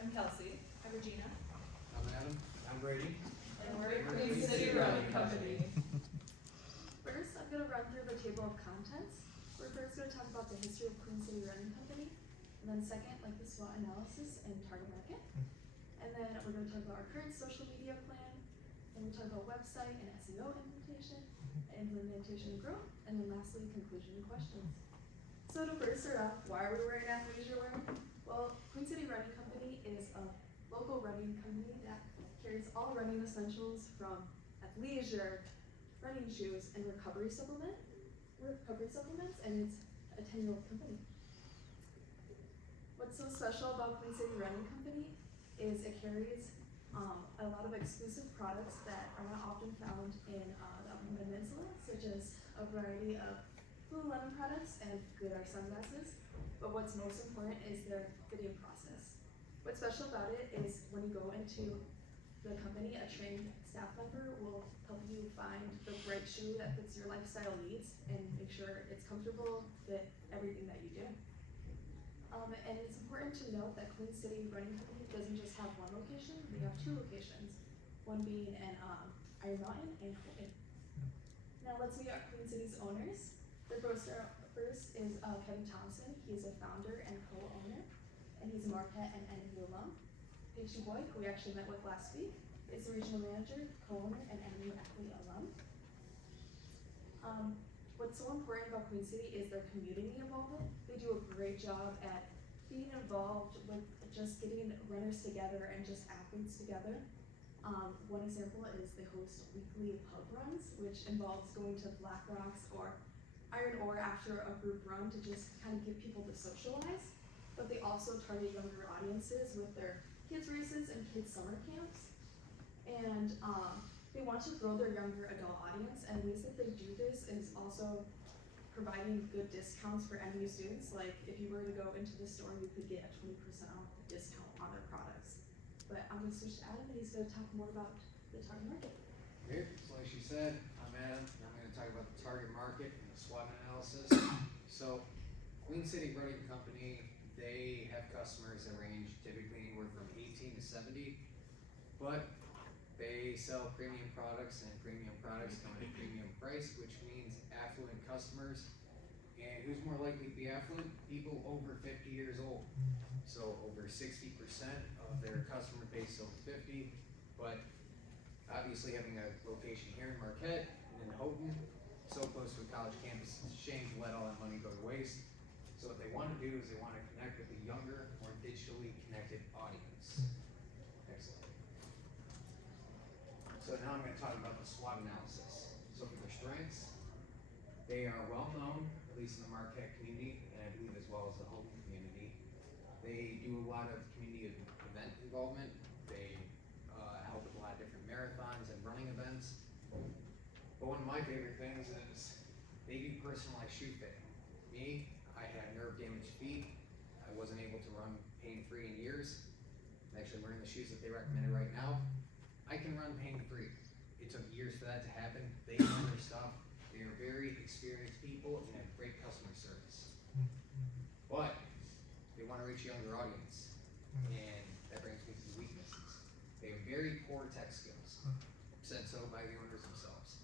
I'm Kelsey. I'm Regina. I'm Adam. I'm Brady. And we're Queen City Running Company. First, I'm going to run through the table of contents. We're first going to talk about the history of Queen City Running Company. And then second, like the SWOT analysis and target market. And then we're going to talk about our current social media plan. And we'll talk about website and SEO implementation and growth. And then lastly, conclusion and questions. So to first start off, why are we wearing athleisure wear? Well, Queen City Running Company is a local running company that carries all running essentials from athleisure, running shoes, and recovery supplements, and it's a 10-year-old company. What's so special about Queen City Running Company is it carries a lot of exclusive products that are not often found in the Upper Peninsula, such as a variety of Lululemon products and Goodyear sunglasses. But what's most important is their fitting process. What's special about it is when you go into the company, a trained staff member will help you find the right shoe that fits your lifestyle needs and make sure it's comfortable, fit everything that you do. And it's important to note that Queen City Running Company doesn't just have one location, they have two locations, one being in Iron Mountain and Houghton. Now let's meet our Queen City's owners. The first is Kevin Thompson. He's a founder and co-owner, and he's a Marquette and NMU alum. Paige DuBois, who we actually met with last week, is the regional manager, co-owner, and NMU athlete alum. What's so important about Queen City is their community involvement. They do a great job at being involved with just getting runners together and just athletes together. One example is they host weekly pub runs, which involves going to Black Rocks or Iron Ore after a group run to just kind of get people to socialize. But they also target younger audiences with their kids races and kids summer camps. And they want to grow their younger adult audience, and ways that they do this is also providing good discounts for NMU students. Like if you were to go into the store, you could get a 20% off discount on their products. But I'm going to switch to Adam, and he's going to talk more about the target market. Here, so like she said, I'm Adam, and I'm going to talk about the target market and the SWOT analysis. So, Queen City Running Company, they have customers that range typically anywhere from 18 to 70, but they sell premium products, and premium products come at a premium price, which means affluent customers. And who's more likely to be affluent? People over 50 years old. So over 60% of their customer base over 50, but obviously having a location here in Marquette and in Houghton, so close to a college campus, it's a shame to let all that money go to waste. So what they want to do is they want to connect with a younger, more digitally connected audience. Excellent. So now I'm going to talk about the SWOT analysis. So for their strengths, they are well known, at least in the Marquette community, and I believe as well as the Houghton community. They do a lot of community event involvement. They help with a lot of different marathons and running events. But one of my favorite things is they do personalized shoe fitting. Me, I had nerve damaged feet. I wasn't able to run pain-free in years. I'm actually wearing the shoes that they recommended right now. I can run pain-free. It took years for that to happen. They know their stuff. They are very experienced people and have great customer service. But they want to reach a younger audience, and that brings me to the weaknesses. They have very poor tech skills, said so by the owners themselves.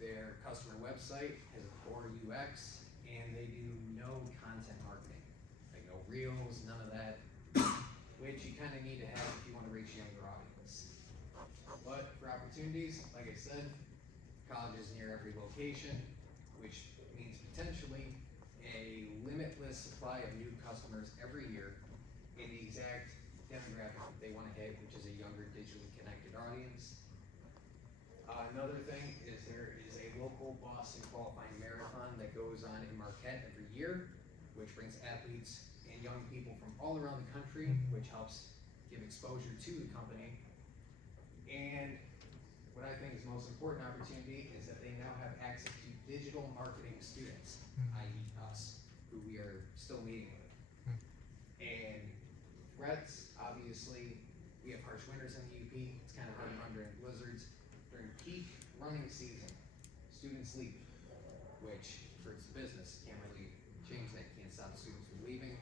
Their customer website has a poor UX, and they do no content marketing, like no reels, none of that, which you kind of need to have if you want to reach a younger audience. But for opportunities, like I said, colleges near every location, which means potentially a limitless supply of new customers every year in the exact demographic that they want to hit, which is a younger, digitally connected audience. Another thing is there is a local Boston qualifying marathon that goes on in Marquette every year, which brings athletes and young people from all around the country, which helps give exposure to the company. And what I think is the most important opportunity is that they now have access to digital marketing students, i.e. us, who we are still meeting with. And threats, obviously, we have harsh winters in the UP. It's kind of hard to run during blizzards. During peak running season, students leave, which hurts the business. Can't really change that. Can't stop students from leaving.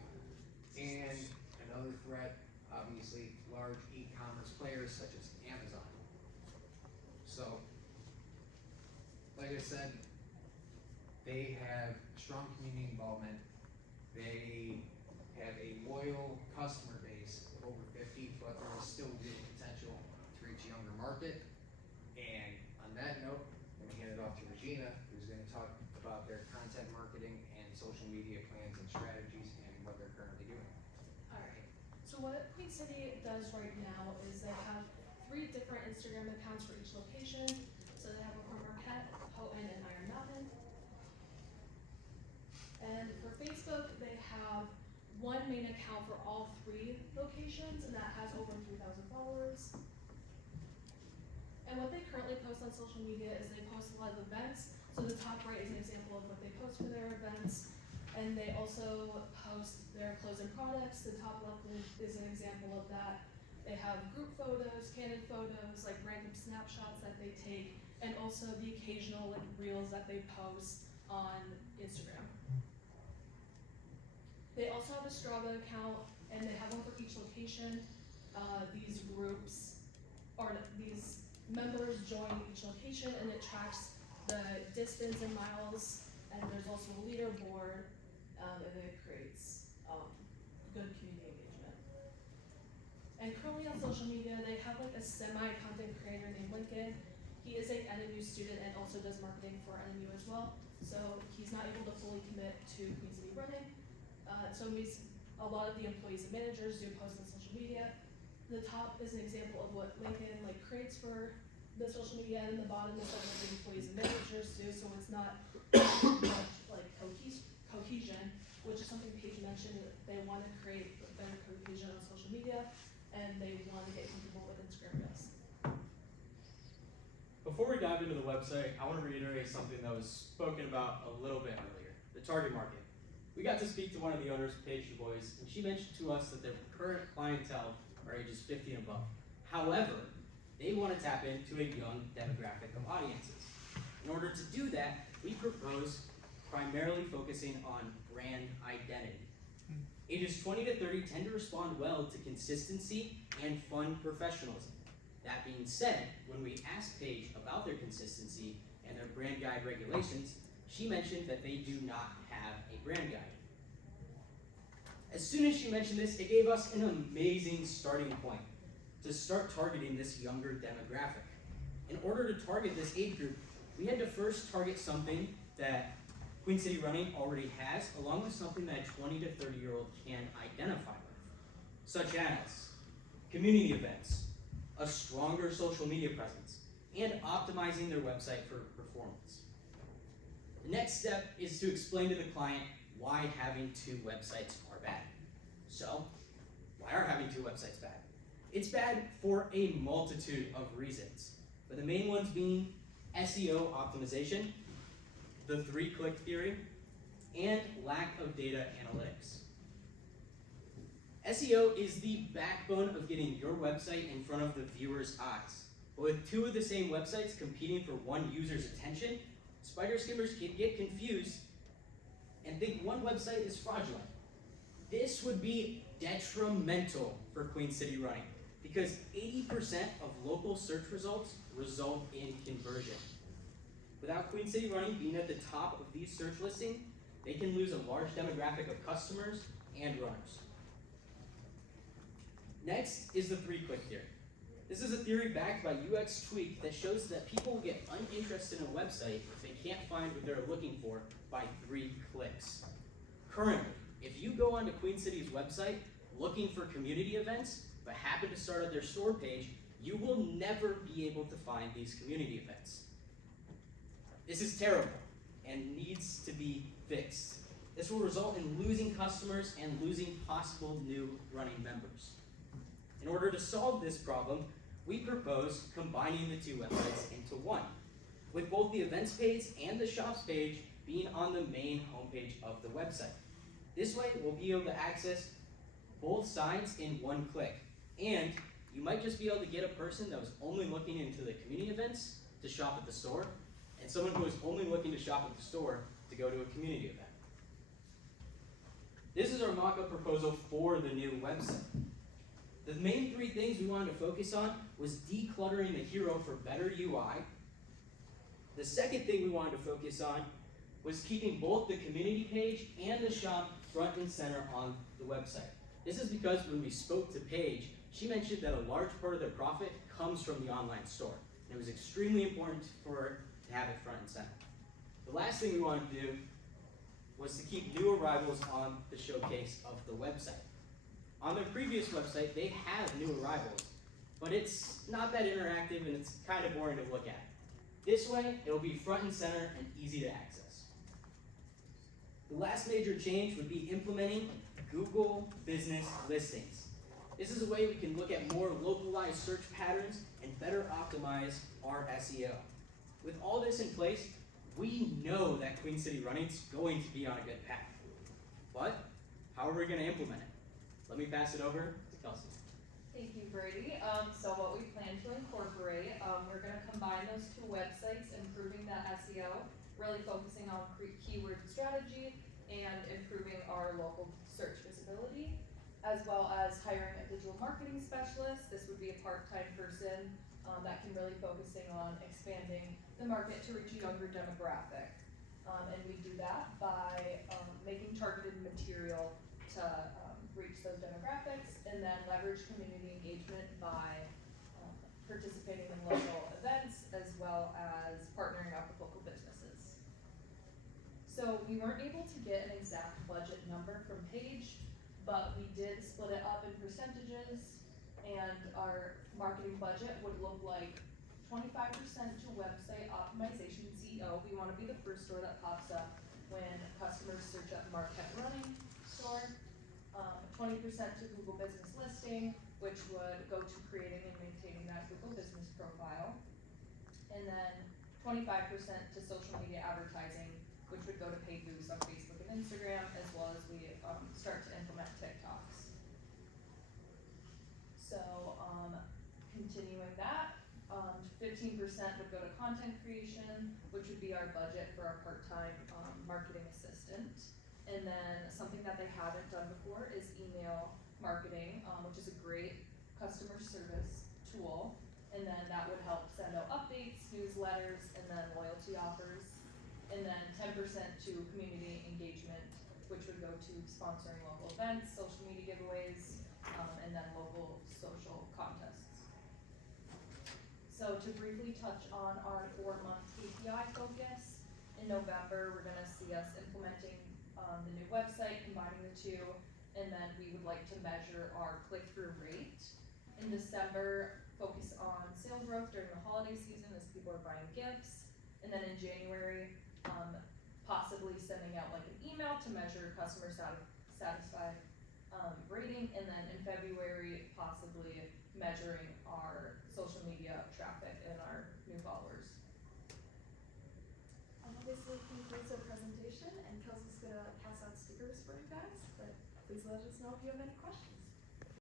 And another threat, obviously, obviously large e-commerce players such as Amazon. So, like I said, they have strong community involvement. They have a loyal customer base of over 50, but there is still real potential to reach a younger market. And on that note, I'm gonna hand it off to Regina, who's gonna talk about their content marketing and social media plans and strategies and what they're currently doing. Alright, so what Queen City does right now is they have 3 different Instagram accounts for each location. So they have Core Marquette, Houghton, and Iron Mountain. And for Facebook, they have one main account for all 3 locations, and that has over 3,000 followers. And what they currently post on social media is they post a lot of events. So the top right is an example of what they post for their events. And they also post their clothes and products. The top left is an example of that. They have group photos, candid photos, like random snapshots that they take, and also the occasional like reels that they post on Instagram. They also have a Strava account, and they have one for each location. These groups, or these members join each location, and it tracks the distance in miles, and there's also a leaderboard, and it creates good community engagement. And currently on social media, they have like a semi-content creator named Lincoln. He is a NMU student and also does marketing for NMU as well, so he's not able to fully commit to Queen City Running. So a lot of the employees and managers do post on social media. The top is an example of what Lincoln like creates for the social media, and the bottom is like what the employees and managers do. So it's not much like cohesion, which is something Paige mentioned. They want to create better cohesion on social media, and they want to get comfortable with Instagram Reels. Before we dive into the website, I want to reiterate something that was spoken about a little bit earlier, the target market. We got to speak to one of the owners, Paige Du Bois, and she mentioned to us that their current clientele are ages 50 and above. However, they want to tap into a young demographic of audiences. In order to do that, we propose primarily focusing on brand identity. Ages 20 to 30 tend to respond well to consistency and fun professionalism. That being said, when we asked Paige about their consistency and their brand guide regulations, she mentioned that they do not have a brand guide. As soon as she mentioned this, it gave us an amazing starting point to start targeting this younger demographic. In order to target this age group, we had to first target something that Queen City Running already has, along with something that a 20 to 30-year-old can identify with, such as community events, a stronger social media presence, and optimizing their website for performance. The next step is to explain to the client why having 2 websites are bad. So, why are having 2 websites bad? It's bad for a multitude of reasons, but the main ones being SEO optimization, the 3-click theory, and lack of data analytics. SEO is the backbone of getting your website in front of the viewer's eyes. But with 2 of the same websites competing for one user's attention, spider skimmers can get confused and think one website is fraudulent. This would be detrimental for Queen City Running because 80% of local search results result in conversion. Without Queen City Running being at the top of these search listings, they can lose a large demographic of customers and runners. Next is the 3-click theory. This is a theory backed by UX Tweak that shows that people will get uninterested in a website if they can't find what they're looking for by 3 clicks. Currently, if you go onto Queen City's website looking for community events, but happen to start at their store page, you will never be able to find these community events. This is terrible and needs to be fixed. This will result in losing customers and losing possible new running members. In order to solve this problem, we propose combining the 2 websites into one, with both the events page and the shops page being on the main homepage of the website. This way, we'll be able to access both sides in one click, and you might just be able to get a person that was only looking into the community events to shop at the store, and someone who was only looking to shop at the store to go to a community event. This is our mock-up proposal for the new website. The main three things we wanted to focus on was decluttering the hero for better UI. The second thing we wanted to focus on was keeping both the community page and the shop front and center on the website. This is because when we spoke to Paige, she mentioned that a large part of their profit comes from the online store. And it was extremely important for her to have it front and center. The last thing we wanted to do was to keep new arrivals on the showcase of the website. On their previous website, they have new arrivals, but it's not that interactive and it's kind of boring to look at. This way, it'll be front and center and easy to access. The last major change would be implementing Google Business Listings. This is a way we can look at more localized search patterns and better optimize our SEO. With all this in place, we know that Queen City Running's going to be on a good path. But how are we going to implement it? Let me pass it over to Kelsey. Thank you, Brady. So what we plan to incorporate, we're gonna combine those two websites, improving that SEO, really focusing on keyword strategy and improving our local search visibility, as well as hiring a digital marketing specialist. This would be a part-time person that can really focusing on expanding the market to reach a younger demographic. And we do that by making targeted material to reach those demographics, and then leverage community engagement by participating in local events as well as partnering up with local businesses. So we weren't able to get an exact budget number from Paige, but we did split it up in percentages, and our marketing budget would look like 25% to website optimization SEO. We want to be the first store that pops up when customers search up Marquette Running store. 20% to Google Business Listing, which would go to creating and maintaining that Google Business profile. And then 25% to social media advertising, which would go to paid boosts on Facebook and Instagram, as well as we start to implement TikToks. So continuing that, 15% would go to content creation, which would be our budget for our part-time marketing assistant. And then something that they haven't done before is email marketing, which is a great customer service tool. And then that would help send out updates, newsletters, and then loyalty offers. And then 10% to community engagement, which would go to sponsoring local events, social media giveaways, and then local social contests. So to briefly touch on our 4-month KPI focus, in November, we're gonna see us implementing the new website, combining the two, and then we would like to measure our click-through rate. In December, focus on sales growth during the holiday season as people are buying gifts, and then in January, possibly sending out like an email to measure customer satisfied rating, and then in February, possibly measuring our social media traffic and our new followers. This concludes our presentation, and Kelsey's gonna pass out stickers for you guys, but please let us know if you have any questions.